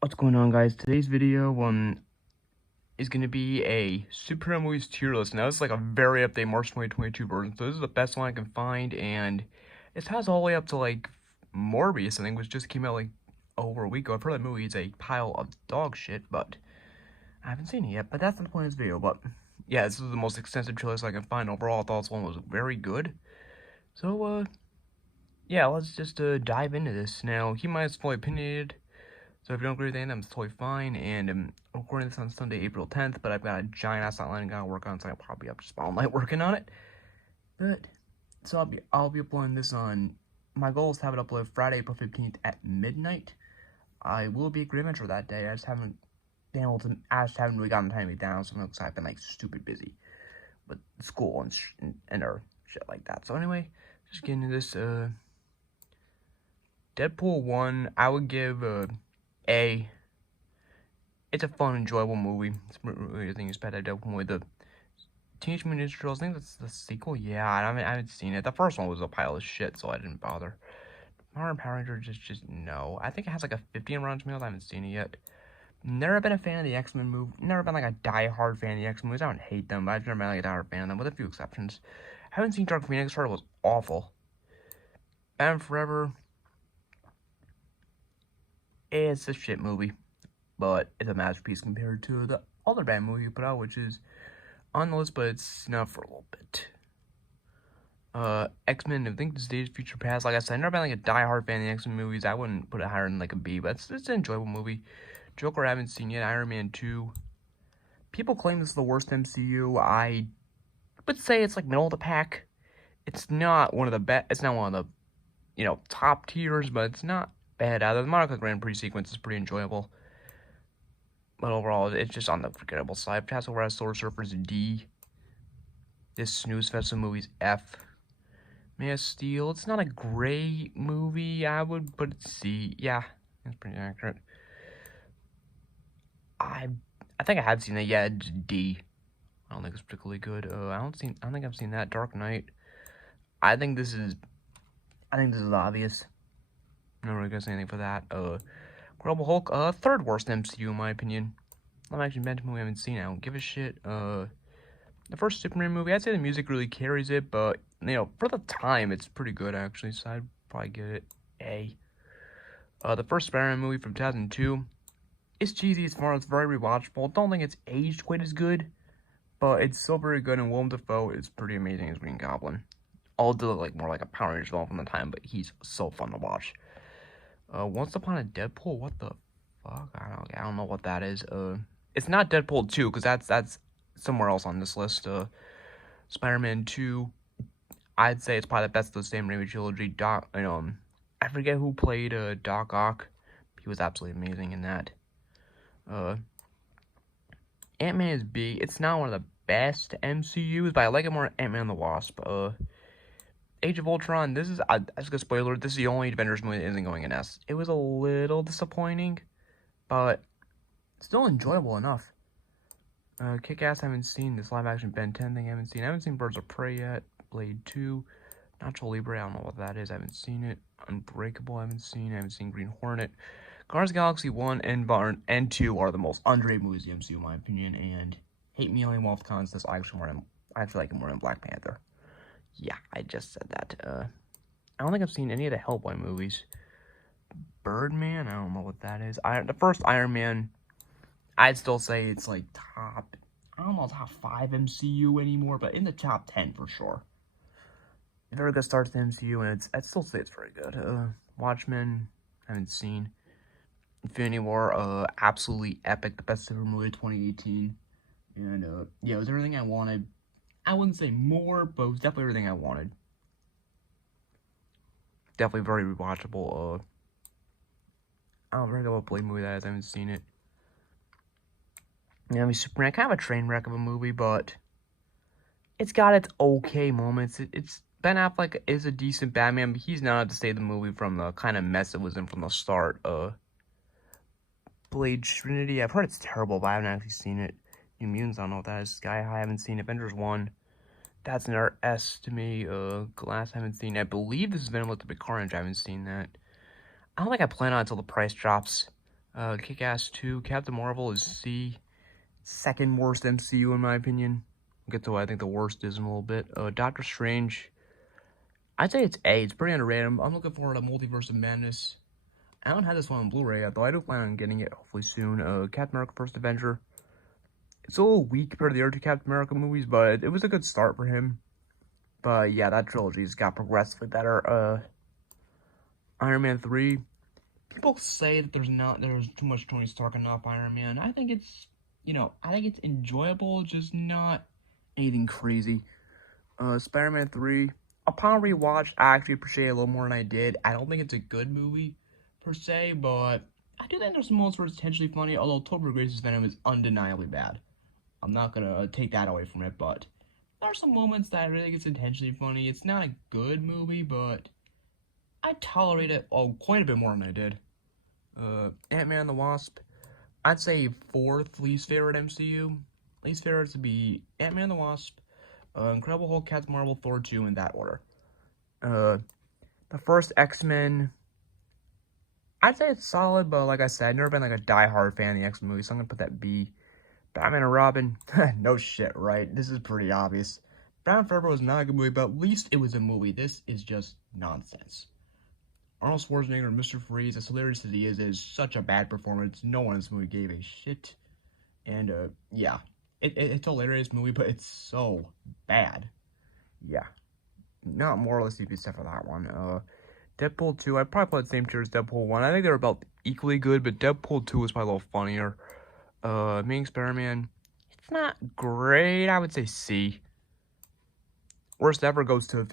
What's going on, guys? Today's video is gonna be a superhero movies tier list. Now this is like a very update March 2022 version, so this is the best one I can find, and it has all the way up to like Morbius, I think, which just came out like over a week ago. I've heard that movie is a pile of dog shit, but I haven't seen it yet. But that's not the point of this video. But yeah, this is the most extensive tier list I can find. Overall, I thought this one was very good. So yeah, let's just dive into this. Now, keep in mind it's fully opinionated. So if you don't agree with anything, that's totally fine. And I'm recording this on Sunday, April 10th, but I've got a giant ass outline I gotta work on, so I'll probably be up just all night working on it. But so I'll be uploading this on. My goal is to have it uploaded Friday, April 15th at midnight. I will be at Great Adventure that day. I just haven't been able to. I just haven't really gotten time to get down. So I've been like stupid busy with school and or shit like that. So anyway, just getting into this. Deadpool 1, I would give A. It's a fun, enjoyable movie. It's really, I think it's better Deadpool movie. The Teenage Mutant Ninja Turtles, I think that's the sequel. Yeah, I haven't seen it. The first one was a pile of shit, so I didn't bother. Modern Power Rangers, just no. I think it has like a 50 in Rotten Tomatoes. I haven't seen it yet. Never been a fan of the X-Men movie. Never been like a die-hard fan of the X-Men movies. I don't hate them, but I've never been like a die-hard fan of them, with a few exceptions. Haven't seen Dark Phoenix. Heard it was awful. Batman Forever. It's a shit movie, but it's a masterpiece compared to the other bad movie you put out, which is on the list, but it's not for a little bit. X-Men, I think this Days of Future Past. Like I said, I've never been like a die-hard fan of the X-Men movies. I wouldn't put it higher than like a B, but it's an enjoyable movie. Joker, I haven't seen yet. Iron Man 2. People claim this is the worst MCU. I would say it's like middle of the pack. It's not one of the best. It's not one of the, top tiers, but it's not bad either. The Monaco Grand Prix sequence is pretty enjoyable. But overall, it's just on the forgettable side. Fantastic Four: Silver Surfer's D. This snooze fest of movies F. Man of Steel. It's not a great movie. I would put it C. Yeah, that's pretty accurate. I think I have seen it. Yeah, it's D. I don't think it's particularly good. I don't think I've seen that. Dark Knight. I think this is obvious. I'm not really gonna say anything for that. Incredible Hulk. Third worst MCU in my opinion. I'm actually meant to movie I haven't seen. I don't give a shit. The first Superman movie, I'd say the music really carries it, but for the time, it's pretty good actually. So I'd probably give it A. The first Spider-Man movie from 2002. It's cheesy, it's fun, it's very rewatchable. Don't think it's aged quite as good, but it's still very good. And Willem Dafoe is pretty amazing as Green Goblin. Although like more like a Power Rangers villain from the time, but he's so fun to watch. Once Upon a Deadpool, what the fuck? I don't know what that is. It's not Deadpool 2, because that's somewhere else on this list. Spider-Man 2, I'd say it's probably the best of the Sam Raimi trilogy. I forget who played Doc Ock. He was absolutely amazing in that. Ant-Man is B. It's not one of the best MCUs, but I like it more than Ant-Man and the Wasp. Age of Ultron, this is, as a spoiler, this is the only Avengers movie that isn't going in S. It was a little disappointing, but still enjoyable enough. Kick-Ass, I haven't seen. This live-action Ben 10 thing I haven't seen. I haven't seen Birds of Prey yet. Blade 2. Nacho Libre, I don't know what that is. I haven't seen it. Unbreakable, I haven't seen. I haven't seen Green Hornet. Guardians of the Galaxy 1 and 2 are the most underrated movies in the MCU, in my opinion, and hate me only Wolf Contest. I actually like it more than Black Panther. Yeah, I just said that. I don't think I've seen any of the Hellboy movies. Birdman, I don't know what that is. The first Iron Man, I'd still say it's like top 5 MCU anymore, but in the top 10 for sure. Very good start to the MCU, and I'd still say it's very good. Watchmen, haven't seen. Infinity War, absolutely epic, the best super movie of 2018. And, yeah, it was everything I wanted. I wouldn't say more, but it was definitely everything I wanted. Definitely very rewatchable. I don't remember what Blade movie that is. I haven't seen it. Yeah, I mean, Superman, kind of a train wreck of a movie, but it's got its okay moments. It's Ben Affleck is a decent Batman, but he's not up to save the movie from the kind of mess it was in from the start. Blade Trinity, I've heard it's terrible, but I haven't actually seen it. New Mutants, I don't know what that is. Sky High, I haven't seen. Avengers 1, that's another S to me. Glass, I haven't seen. I believe this is Venom with the Big Carnage, I haven't seen that. I don't think I plan on it until the price drops. Kick-Ass 2. Captain Marvel is C. Second worst MCU in my opinion. We'll get to what I think the worst is in a little bit. Doctor Strange. I'd say it's A. It's pretty underrated. I'm looking forward to Multiverse of Madness. I don't have this one on Blu-ray yet, though. I do plan on getting it hopefully soon. Captain America First Avenger. It's a little weak compared to the other two Captain America movies, but it was a good start for him. But yeah, that trilogy's got progressively better. Iron Man 3. People say that there's too much Tony Stark enough Iron Man. I think it's, I think it's enjoyable, just not anything crazy. Spider-Man 3. Upon rewatch, I actually appreciate it a little more than I did. I don't think it's a good movie, per se, but I do think there's some moments where it's potentially funny, although Topher Grace's Venom is undeniably bad. I'm not gonna take that away from it, but there are some moments that I really think it's intentionally funny. It's not a good movie, but I tolerate it quite a bit more than I did. Ant-Man and the Wasp. I'd say fourth least favorite MCU. Least favorite to be Ant-Man and the Wasp, Incredible Hulk, Captain Marvel, Thor 2 in that order. The first X-Men, I'd say it's solid, but like I said, I've never been like a die-hard fan of the X-Men movies, so I'm gonna put that B. Batman and Robin, no shit, right? This is pretty obvious. Batman Forever was not a good movie, but at least it was a movie. This is just nonsense. Arnold Schwarzenegger, Mr. Freeze, as hilarious as he is such a bad performance. No one in this movie gave a shit. And, yeah. It's a hilarious movie, but it's so bad. Yeah. Not moralistic except for that one. Deadpool 2, I'd probably put the same tier as Deadpool 1. I think they're about equally good, but Deadpool 2 is probably a little funnier. Amazing Spider-Man, it's not great. I would say C. Worst ever goes to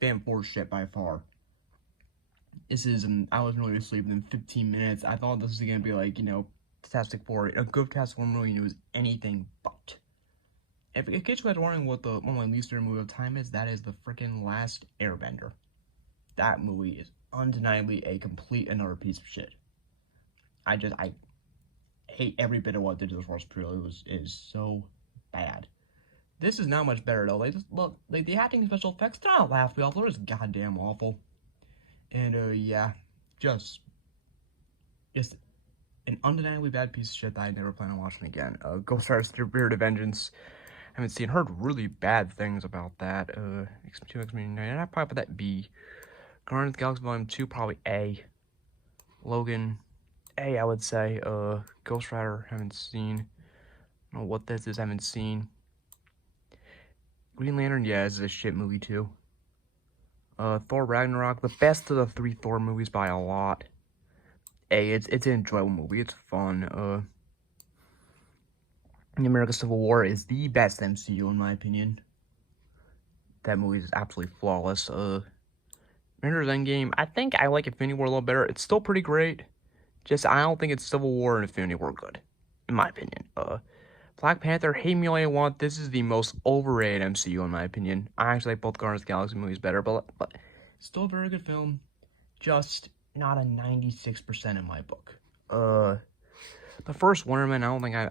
Fan 4 shit by far. This is, I was really asleep within 15 minutes. I thought this was gonna be like, Fantastic Four. A good Fantastic Four movie was anything but. If in case you guys are wondering what one of my least favorite movie of time is, that is the freaking Last Airbender. That movie is undeniably a complete another piece of shit. I hate every bit of what they did to this first trailer. It is so bad. This is not much better though. Like, just look, like the acting and special effects, they're not laughable. They're just goddamn awful. And yeah, just an undeniably bad piece of shit that I never plan on watching again. Ghost Rider Spirit of Vengeance. I haven't heard really bad things about that. X-Men 2, X-Men United, I'd probably put that B. Guardians of the Galaxy Volume 2, probably A. Logan, A, I would say. Ghost Rider, haven't seen. I don't know what this is, haven't seen. Green Lantern, yeah, this is a shit movie too. Thor Ragnarok, the best of the 3 Thor movies by a lot. A, it's an enjoyable movie, it's fun. The American Civil War is the best MCU in my opinion. That movie is absolutely flawless. Avengers Endgame, I think I like Infinity War a little better. It's still pretty great. Just, I don't think it's Civil War and Infinity War good, in my opinion. Black Panther, hate me all you want. This is the most overrated MCU in my opinion. I actually like both Guardians of the Galaxy movies better, but still a very good film. Just not a 96% in my book. The first Wonder Man, I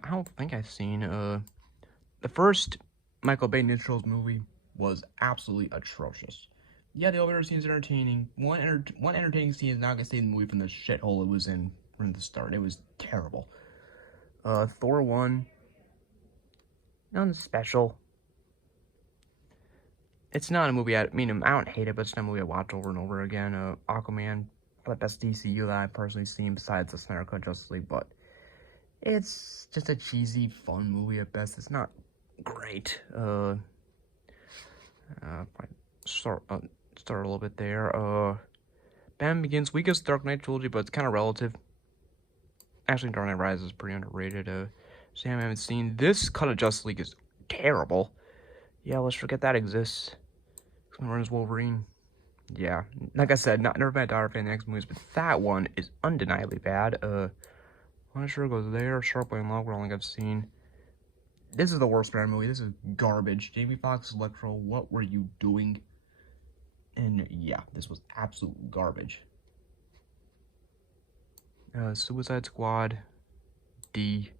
don't think I've seen. The first Michael Bay Ninja Turtles movie was absolutely atrocious. Yeah, the elevator scene is entertaining. One entertaining scene is not gonna save the movie from the shithole it was in from the start. It was terrible. Thor 1. Nothing special. It's not a movie I don't hate it, but it's not a movie I watch over and over again. Aquaman, the best DCU that I've personally seen besides the Snyder Cut Justice League, but it's just a cheesy, fun movie at best. It's not great. Start a little bit there. Batman Begins, weakest Dark Knight trilogy, but it's kind of relative. Actually, Dark Knight Rises is pretty underrated. Sam, I haven't seen. This cut of Justice League is terrible. Yeah, let's forget that exists. X-Men Runs Wolverine. Yeah, like I said, never been a dire fan of the X movies, but that one is undeniably bad. Punisher goes there. Sharp Way and Love, I don't think I've seen. This is the worst Spider-Man movie. This is garbage. Jamie Foxx, Electro, what were you doing? And yeah, this was absolute garbage. Suicide Squad, D.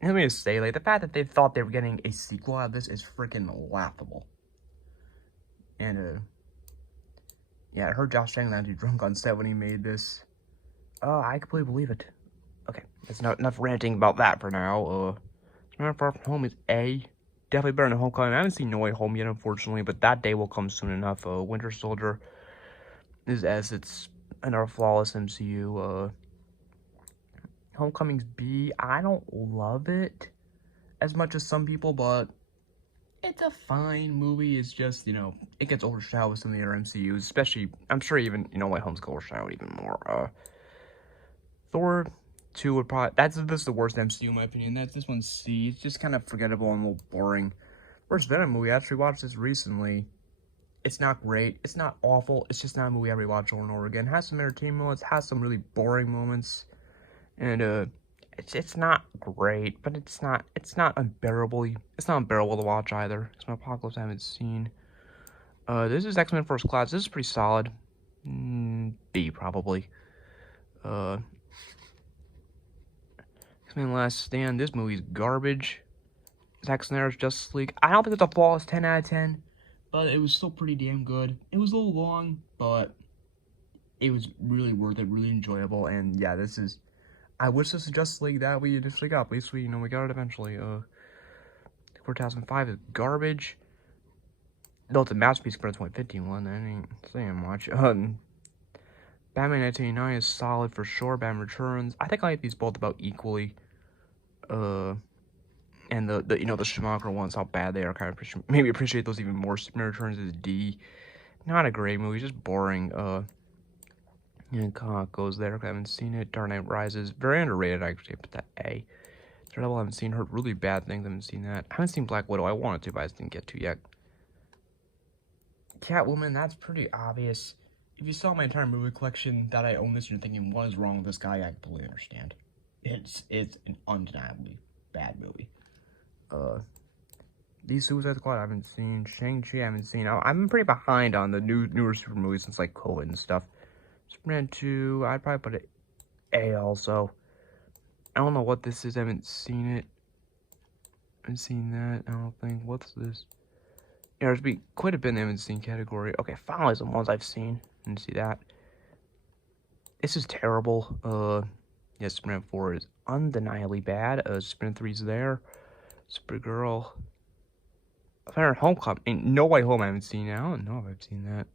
And let me just say, like, the fact that they thought they were getting a sequel out of this is freaking laughable. And, yeah, I heard Josh Trank was actually drunk on set when he made this. I completely believe it. Okay, that's not enough ranting about that for now. Spider-Man Far From Home is A. Definitely better than Homecoming. I haven't seen No Way Home yet, unfortunately, but that day will come soon enough. Winter Soldier is S. It's another flawless MCU. Homecoming's B. I don't love it as much as some people, but it's a fine movie. It's just, it gets overshadowed with some of the other MCUs, especially, I'm sure even, No Way Home's gonna overshadow even more. Thor 2 would probably, this is the worst MCU in my opinion. This one's C. It's just kind of forgettable and a little boring. First Venom movie, I actually watched this recently. It's not great. It's not awful. It's just not a movie I rewatch over and over again. It has some entertainment moments, has some really boring moments. And it's not great, but it's not unbearable to watch either. It's an Apocalypse I haven't seen. This is X-Men First Class. This is pretty solid. B probably. X-Men Last Stand. This movie's garbage. Zack Snyder's Justice League. I don't think it's a flawless 10 out of 10, but it was still pretty damn good. It was a little long, but it was really worth it, really enjoyable, and yeah, I wish this was Justice League that we initially got, but at least we got it eventually. 4005 is garbage. No, it's a masterpiece compared to the 2015 one, that ain't saying much. Batman 1989 is solid for sure. Batman Returns, I think I like these both about equally. And the Schumacher ones, how bad they are, kind of maybe appreciate those even more. Superman Returns is D. Not a great movie, just boring. And Comic goes there. I haven't seen it. Dark Knight Rises, very underrated. I actually put that A. Daredevil, I haven't seen. Heard really bad things. I haven't seen that. I haven't seen Black Widow. I wanted to, but I just didn't get to yet. Catwoman, that's pretty obvious. If you saw my entire movie collection that I own this and you're thinking, what is wrong with this guy, I completely understand. It's an undeniably bad movie. The Suicide Squad I haven't seen. Shang-Chi I haven't seen. I'm pretty behind on the newer super movies since like COVID and stuff. Superman 2, I'd probably put it A also. I don't know what this is. I haven't seen it. I haven't seen that. I don't think. What's this? Yeah, there's be quite a bit in the haven't seen category. Okay, finally some ones I've seen. Didn't see that. This is terrible. Yeah, Superman 4 is undeniably bad. Superman 3's there. Supergirl. Homecoming. No Way Home I haven't seen. I don't know if I've seen that.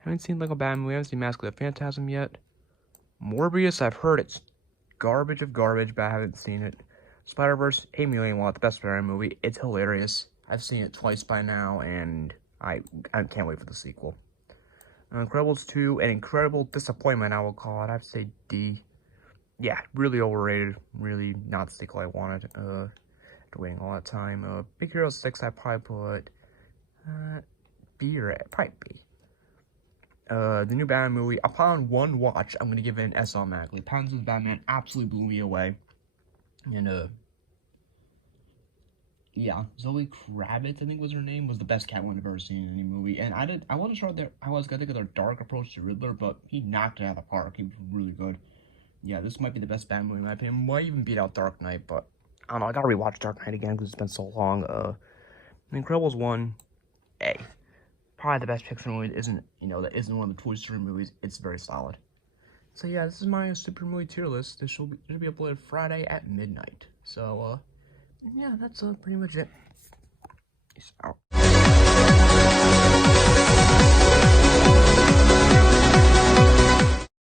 Haven't seen Lego Batman movie. I haven't seen Mask of the Phantasm yet. Morbius, I've heard it's garbage of garbage, but I haven't seen it. Spider-Verse, 8 million watt, the best Spider-Man movie. It's hilarious. I've seen it twice by now, and I can't wait for the sequel. Incredibles 2, an incredible disappointment, I will call it. I have to say D. Yeah, really overrated. Really not the sequel I wanted. After waiting all that time. Big Hero 6, I probably put B or A. Probably B. The new Batman movie, upon one watch, I'm gonna give it an S automatically. Pattinson's Batman absolutely blew me away. And, yeah, Zoe Kravitz, I think was her name, was the best Catwoman I've ever seen in any movie. And I wasn't sure I was gonna think of their dark approach to Riddler, but he knocked it out of the park. He was really good. Yeah, this might be the best Batman movie in my opinion. Might even beat out Dark Knight, but I don't know. I gotta rewatch Dark Knight again because it's been so long. Incredibles 1, A. Probably the best Pixar movie that isn't one of the Toy Story movies. It's very solid. So yeah, this is my super movie tier list. This should be uploaded Friday at midnight. So yeah, that's pretty much it. Peace out.